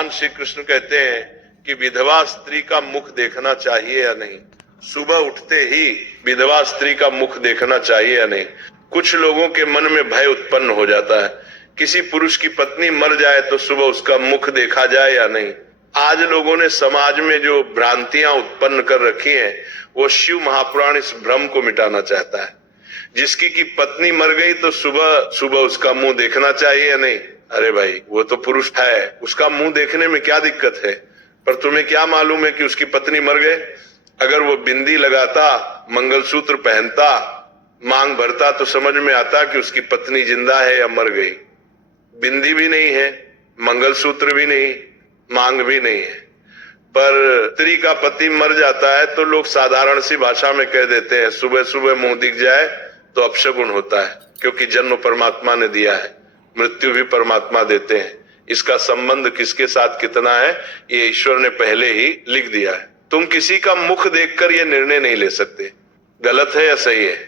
भगवान श्री कृष्ण कहते हैं कि विधवा स्त्री का मुख देखना चाहिए या नहीं। सुबह उठते ही विधवा स्त्री का मुख देखना चाहिए या नहीं। कुछ लोगों के मन में भय उत्पन्न हो जाता है, किसी पुरुष की पत्नी मर जाए तो सुबह उसका मुख देखा जाए या नहीं। आज लोगों ने समाज में जो भ्रांतियां उत्पन्न कर रखी हैं, वो शिव महापुराण इस भ्रम को मिटाना चाहता है। जिसकी की पत्नी मर गई तो सुबह सुबह उसका मुंह देखना चाहिए या नहीं। अरे भाई, वो तो पुरुष है, उसका मुंह देखने में क्या दिक्कत है। पर तुम्हें क्या मालूम है कि उसकी पत्नी मर गए। अगर वो बिंदी लगाता, मंगलसूत्र पहनता, मांग भरता तो समझ में आता कि उसकी पत्नी जिंदा है या मर गई। बिंदी भी नहीं है, मंगलसूत्र भी नहीं, मांग भी नहीं है। पर स्त्री का पति मर जाता है तो लोग साधारण सी भाषा में कह देते हैं सुबह सुबह मुंह दिख जाए तो अपशगुन होता है, क्योंकि जन्म परमात्मा ने दिया है, मृत्यु भी परमात्मा देते हैं। इसका संबंध किसके साथ कितना है ये ईश्वर ने पहले ही लिख दिया है। तुम किसी का मुख देखकर ये निर्णय नहीं ले सकते गलत है या सही है।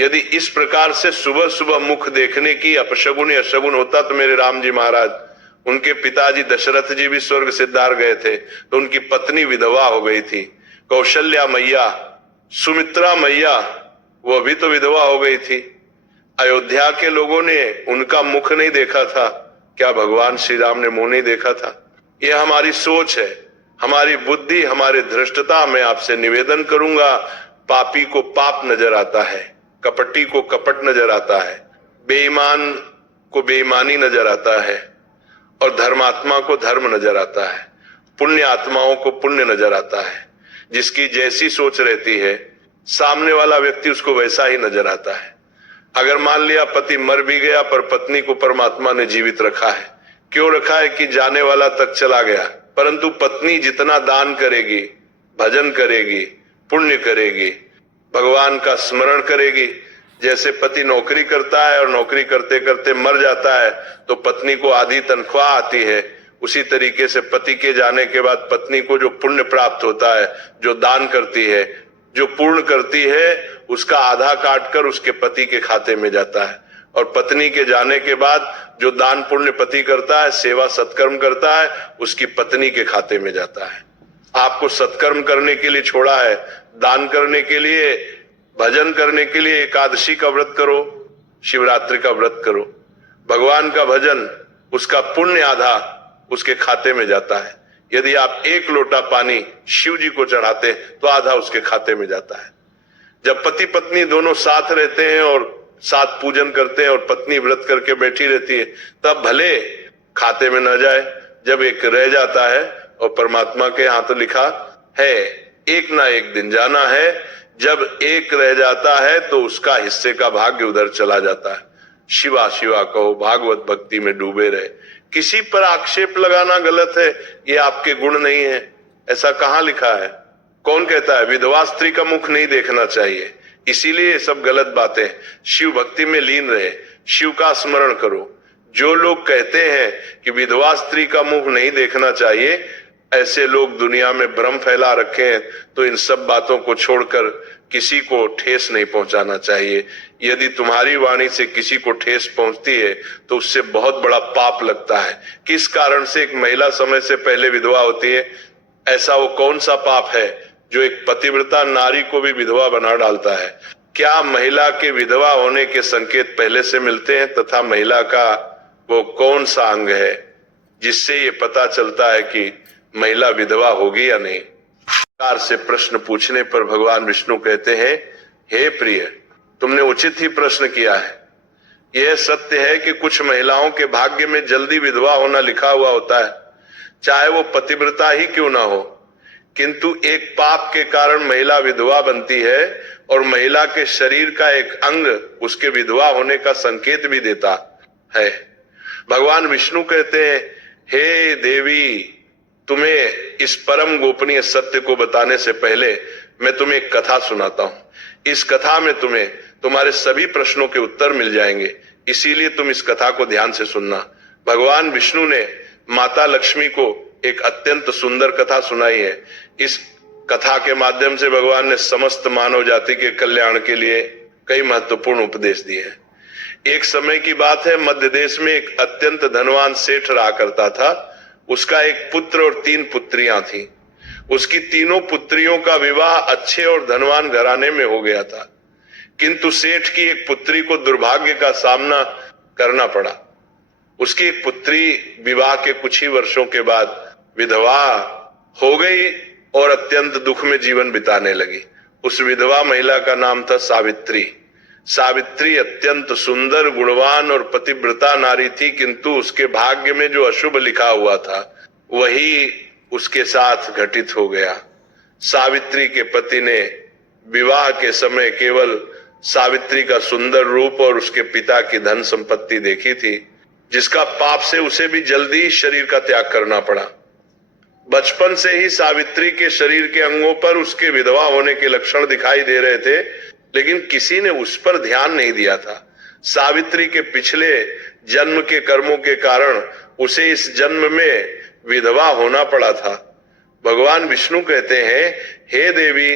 यदि इस प्रकार से सुबह सुबह मुख देखने की अपशगुन या शगुन होता तो मेरे राम जी महाराज, उनके पिताजी दशरथ जी भी स्वर्ग सिद्धार गए थे तो उनकी पत्नी विधवा हो गई थी। कौशल्या मैया, सुमित्रा मैया, वो भी तो विधवा हो गई थी। अयोध्या के लोगों ने उनका मुख नहीं देखा था, क्या भगवान श्री राम ने मुंह नहीं देखा था। यह हमारी सोच है, हमारी बुद्धि, हमारी धृष्टता। मैं आपसे निवेदन करूंगा, पापी को पाप नजर आता है, कपटी को कपट नजर आता है, बेईमान को बेईमानी नजर आता है और धर्मात्मा को धर्म नजर आता है, पुण्य आत्माओं को पुण्य नजर आता है। जिसकी जैसी सोच रहती है सामने वाला व्यक्ति उसको वैसा ही नजर आता है। अगर मान लिया पति मर भी गया पर पत्नी को परमात्मा ने जीवित रखा है, क्यों रखा है कि जाने वाला तक चला गया, परंतु पत्नी जितना दान करेगी, भजन करेगी, पुण्य करेगी, भगवान का स्मरण करेगी। जैसे पति नौकरी करता है और नौकरी करते करते मर जाता है तो पत्नी को आधी तनख्वाह आती है, उसी तरीके से पति के जाने के बाद पत्नी को जो पुण्य प्राप्त होता है, जो दान करती है, जो पूर्ण करती है, उसका आधा काटकर उसके पति के खाते में जाता है। और पत्नी के जाने के बाद जो दान पुण्य पति करता है, सेवा सत्कर्म करता है, उसकी पत्नी के खाते में जाता है। आपको सत्कर्म करने के लिए छोड़ा है, दान करने के लिए, भजन करने के लिए एकादशी का व्रत करो, शिवरात्रि का व्रत करो, भगवान का भजन, उसका पुण्य आधा उसके खाते में जाता है। यदि आप एक लोटा पानी शिव जी को चढ़ाते तो आधा उसके खाते में जाता है। जब पति पत्नी दोनों साथ रहते हैं और साथ पूजन करते हैं और पत्नी व्रत करके बैठी रहती है, तब भले खाते में न जाए, जब एक रह जाता है और परमात्मा के यहाँ तो लिखा है एक ना एक दिन जाना है, जब एक रह जाता है तो उसका हिस्से का भाग्य उधर चला जाता है। शिवा शिवा कहो, भागवत भक्ति में डूबे रहे। किसी पर आक्षेप लगाना गलत है, ये आपके गुण नहीं है, ऐसा कहाँ लिखा है। कौन कहता है विधवा स्त्री का मुख नहीं देखना चाहिए। इसीलिए ये सब गलत बातें। शिव भक्ति में लीन रहे, शिव का स्मरण करो। जो लोग कहते हैं कि विधवा स्त्री का मुख नहीं देखना चाहिए, ऐसे लोग दुनिया में भ्रम फैला रखे हैं। तो इन सब बातों को छोड़कर किसी को ठेस नहीं पहुंचाना चाहिए। यदि तुम्हारी वाणी से किसी को ठेस पहुंचती है तो उससे बहुत बड़ा पाप लगता है। किस कारण से एक महिला समय से पहले विधवा होती है? ऐसा वो कौन सा पाप है जो एक पतिव्रता नारी को भी विधवा बना डालता है? क्या महिला के विधवा होने के संकेत पहले से मिलते हैं? तथा महिला का वो कौन सा अंग है जिससे ये पता चलता है कि महिला विधवा होगी या नहीं? से प्रश्न पूछने पर भगवान विष्णु कहते हैं, हे प्रिय, तुमने उचित ही प्रश्न किया है। यह सत्य है कि कुछ महिलाओं के भाग्य में जल्दी विधवा होना लिखा हुआ होता है, चाहे वो पतिव्रता ही क्यों ना हो। किंतु एक पाप के कारण महिला विधवा बनती है और महिला के शरीर का एक अंग उसके विधवा होने का संकेत भी देता है। भगवान विष्णु कहते हैं, हे देवी, तुम्हें इस परम गोपनीय सत्य को बताने से पहले मैं तुम्हें एक कथा सुनाता हूं। इस कथा में तुम्हें तुम्हारे सभी प्रश्नों के उत्तर मिल जाएंगे, इसीलिए तुम इस कथा को ध्यान से सुनना। भगवान विष्णु ने माता लक्ष्मी को एक अत्यंत सुंदर कथा सुनाई है। इस कथा के माध्यम से भगवान ने समस्त मानव जाति के कल्याण के लिए कई महत्वपूर्ण उपदेश दिए हैं। एक समय की बात है, मध्य देश में एक अत्यंत धनवान सेठ रहा करता था। उसका एक पुत्र और 3 पुत्रियां थीं। उसकी तीनों पुत्रियों का विवाह अच्छे और धनवान घराने में हो गया था, किंतु सेठ की एक पुत्री को दुर्भाग्य का सामना करना पड़ा। उसकी एक पुत्री विवाह के कुछ ही वर्षों के बाद विधवा हो गई और अत्यंत दुख में जीवन बिताने लगी। उस विधवा महिला का नाम था सावित्री। सावित्री अत्यंत सुंदर, गुणवान और पतिव्रता नारी थी, किंतु उसके भाग्य में जो अशुभ लिखा हुआ था वही उसके साथ घटित हो गया। सावित्री के पति ने विवाह के समय केवल सावित्री का सुंदर रूप और उसके पिता की धन संपत्ति देखी थी, जिसका पाप से उसे भी जल्दी शरीर का त्याग करना पड़ा। बचपन से ही सावित्री के शरीर के अंगों पर उसके विधवा होने के लक्षण दिखाई दे रहे थे, लेकिन किसी ने उस पर ध्यान नहीं दिया था। सावित्री के पिछले जन्म के कर्मों के कारण उसे इस जन्म में विधवा होना पड़ा था। भगवान विष्णु कहते हैं, हे देवी,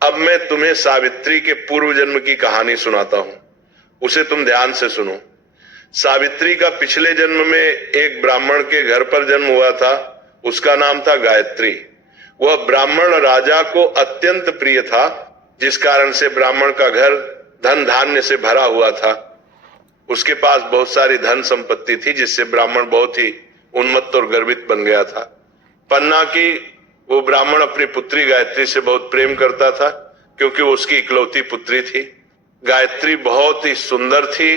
अब मैं तुम्हें सावित्री के पूर्व जन्म की कहानी सुनाता हूं, उसे तुम ध्यान से सुनो। सावित्री का पिछले जन्म में एक ब्राह्मण के घर पर जन्म हुआ था। उसका नाम था गायत्री। वह ब्राह्मण राजा को अत्यंत प्रिय था, जिस कारण से ब्राह्मण का घर धन धान्य से भरा हुआ था। उसके पास बहुत सारी धन संपत्ति थी, जिससे ब्राह्मण बहुत ही उन्मत्त और गर्वित बन गया था। पन्ना की वो ब्राह्मण अपनी पुत्री गायत्री से बहुत प्रेम करता था, क्योंकि वो उसकी इकलौती पुत्री थी। गायत्री बहुत ही सुंदर थी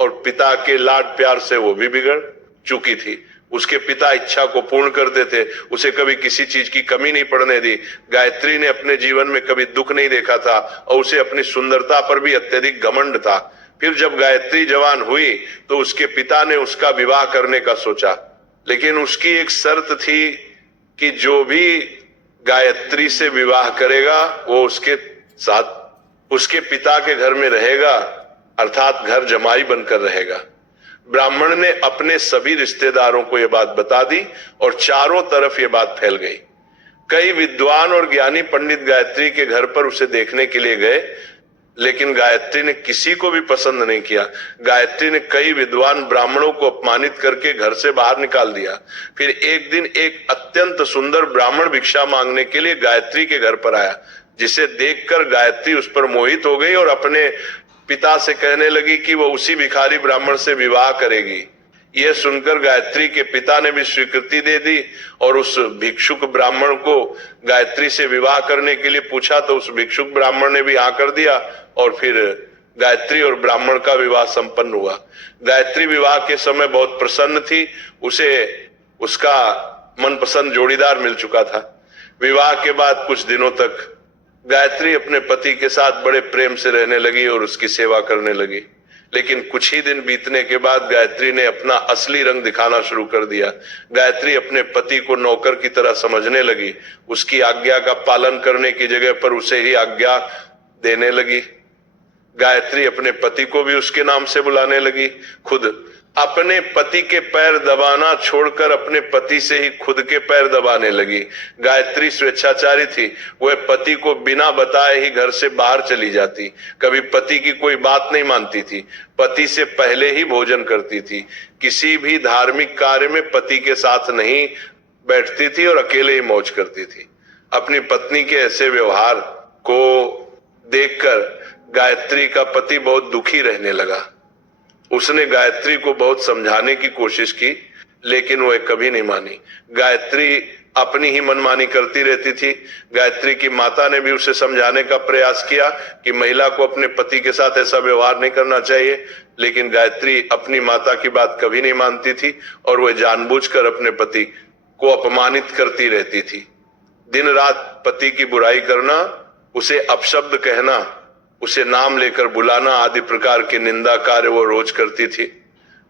और पिता के लाड प्यार से वो भी बिगड़ चुकी थी। उसके पिता इच्छा को पूर्ण करते थे, उसे कभी किसी चीज की कमी नहीं पड़ने दी। गायत्री ने अपने जीवन में कभी दुख नहीं देखा था और उसे अपनी सुंदरता पर भी अत्यधिक घमंड था। फिर जब गायत्री जवान हुई तो उसके पिता ने उसका विवाह करने का सोचा, लेकिन उसकी एक शर्त थी कि जो भी गायत्री से विवाह करेगा वो उसके साथ उसके पिता के घर में रहेगा, अर्थात घर जमाई बनकर रहेगा। ब्राह्मण ने अपने सभी रिश्तेदारों को यह बात बता दी और चारों तरफ यह बात फैल गई। कई विद्वान और ज्ञानी पंडित गायत्री के घर पर उसे देखने के लिए गए, लेकिन गायत्री ने किसी को भी पसंद नहीं किया। गायत्री ने कई विद्वान ब्राह्मणों को अपमानित करके घर से बाहर निकाल दिया। फिर एक दिन एक अत्यंत सुंदर ब्राह्मण भिक्षा मांगने के लिए गायत्री के घर पर आया, जिसे देखकर गायत्री उस पर मोहित हो गई और अपने पिता से कहने लगी कि वो उसी भिखारी ब्राह्मण से विवाह करेगी। यह सुनकर गायत्री के पिता ने भी स्वीकृति दे दी और उस भिक्षुक ब्राह्मण को गायत्री से विवाह करने के लिए पूछा, तो उस भिक्षुक ब्राह्मण ने भी हाँ कर दिया और फिर गायत्री और ब्राह्मण का विवाह संपन्न हुआ। गायत्री विवाह के समय बहुत प्रसन्न थी, उसे उसका मनपसंद जोड़ीदार मिल चुका था। विवाह के बाद कुछ दिनों तक गायत्री अपने पति के साथ बड़े प्रेम से रहने लगी और उसकी सेवा करने लगी, लेकिन कुछ ही दिन बीतने के बाद गायत्री ने अपना असली रंग दिखाना शुरू कर दिया। गायत्री अपने पति को नौकर की तरह समझने लगी, उसकी आज्ञा का पालन करने की जगह पर उसे ही आज्ञा देने लगी। गायत्री अपने पति को भी उसके नाम से बुलाने लगी। खुद अपने पति के पैर दबाना छोड़कर अपने पति से ही खुद के पैर दबाने लगी। गायत्री स्वेच्छाचारी थी, वह पति को बिना बताए ही घर से बाहर चली जाती। कभी पति की कोई बात नहीं मानती थी, पति से पहले ही भोजन करती थी। किसी भी धार्मिक कार्य में पति के साथ नहीं बैठती थी और अकेले ही मौज करती थी। अपनी पत्नी के ऐसे व्यवहार को देखकर गायत्री का पति बहुत दुखी रहने लगा। उसने गायत्री को बहुत समझाने की कोशिश की, लेकिन वह कभी नहीं मानी। गायत्री अपनी ही मनमानी करती रहती थी। गायत्री की माता ने भी उसे समझाने का प्रयास किया कि महिला को अपने पति के साथ ऐसा व्यवहार नहीं करना चाहिए, लेकिन गायत्री अपनी माता की बात कभी नहीं मानती थी और वह जानबूझकर अपने पति को अपमानित करती रहती थी। दिन रात पति की बुराई करना, उसे अपशब्द कहना, उसे नाम लेकर बुलाना आदि प्रकार के निंदा कार्य वो रोज करती थी।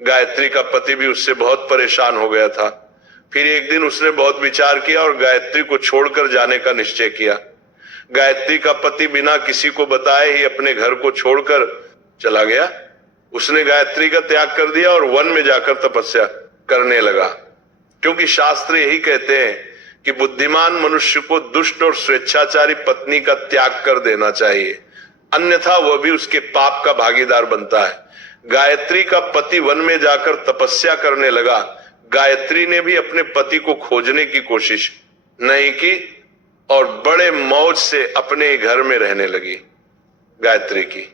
गायत्री का पति भी उससे बहुत परेशान हो गया था। फिर एक दिन उसने बहुत विचार किया और गायत्री को छोड़कर जाने का निश्चय किया। गायत्री का पति बिना किसी को बताए ही अपने घर को छोड़कर चला गया। उसने गायत्री का त्याग कर दिया और वन में जाकर तपस्या करने लगा, क्योंकि शास्त्र यही कहते हैं कि बुद्धिमान मनुष्य को दुष्ट और स्वेच्छाचारी पत्नी का त्याग कर देना चाहिए, अन्यथा वह भी उसके पाप का भागीदार बनता है। गायत्री का पति वन में जाकर तपस्या करने लगा। गायत्री ने भी अपने पति को खोजने की कोशिश नहीं की और बड़े मौज से अपने घर में रहने लगी। गायत्री की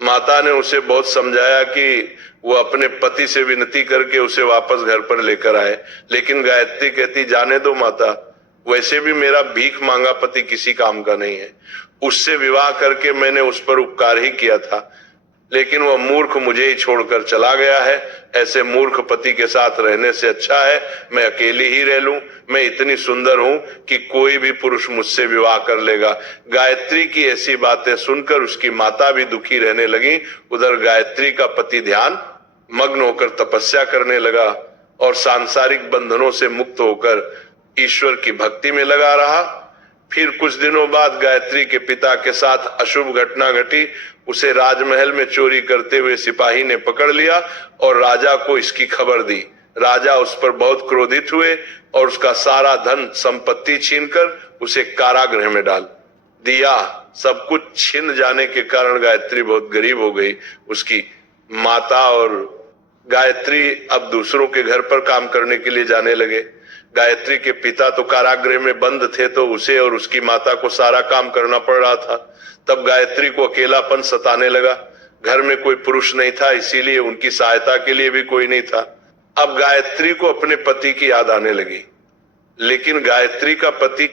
माता ने उसे बहुत समझाया कि वो अपने पति से विनती करके उसे वापस घर पर लेकर आए, लेकिन गायत्री कहती जाने दो माता, वैसे भी मेरा भीख मांगा पति किसी काम का नहीं है, उससे विवाह करके मैंने उस पर उपकार ही किया था, लेकिन वह मूर्ख मुझे ही छोड़कर चला गया है। ऐसे मूर्ख पति के साथ रहने से अच्छा है मैं अकेली ही रह लूं। मैं इतनी सुंदर हूं कि कोई भी पुरुष मुझसे विवाह कर लेगा। गायत्री की ऐसी बातें सुनकर उसकी माता भी दुखी रहने लगी। उधर गायत्री का पति ध्यान मग्न होकर तपस्या करने लगा और सांसारिक बंधनों से मुक्त होकर ईश्वर की भक्ति में लगा रहा। फिर कुछ दिनों बाद गायत्री के पिता के साथ अशुभ घटना घटी। उसे राजमहल में चोरी करते हुए सिपाही ने पकड़ लिया और राजा को इसकी खबर दी। राजा उस पर बहुत क्रोधित हुए और उसका सारा धन संपत्ति छीनकर उसे कारागृह में डाल दिया। सब कुछ छिन जाने के कारण गायत्री बहुत गरीब हो गई। उसकी माता और गायत्री अब दूसरों के घर पर काम करने के लिए जाने लगे। गायत्री के पिता तो कारागृह में बंद थे, तो उसे और उसकी माता को सारा काम करना पड़ रहा था। तब गायत्री को अकेलापन सताने लगा। घर में कोई पुरुष नहीं था, इसीलिए उनकी सहायता के लिए भी कोई नहीं था। अब गायत्री को अपने पति की याद आने लगी, लेकिन गायत्री का पति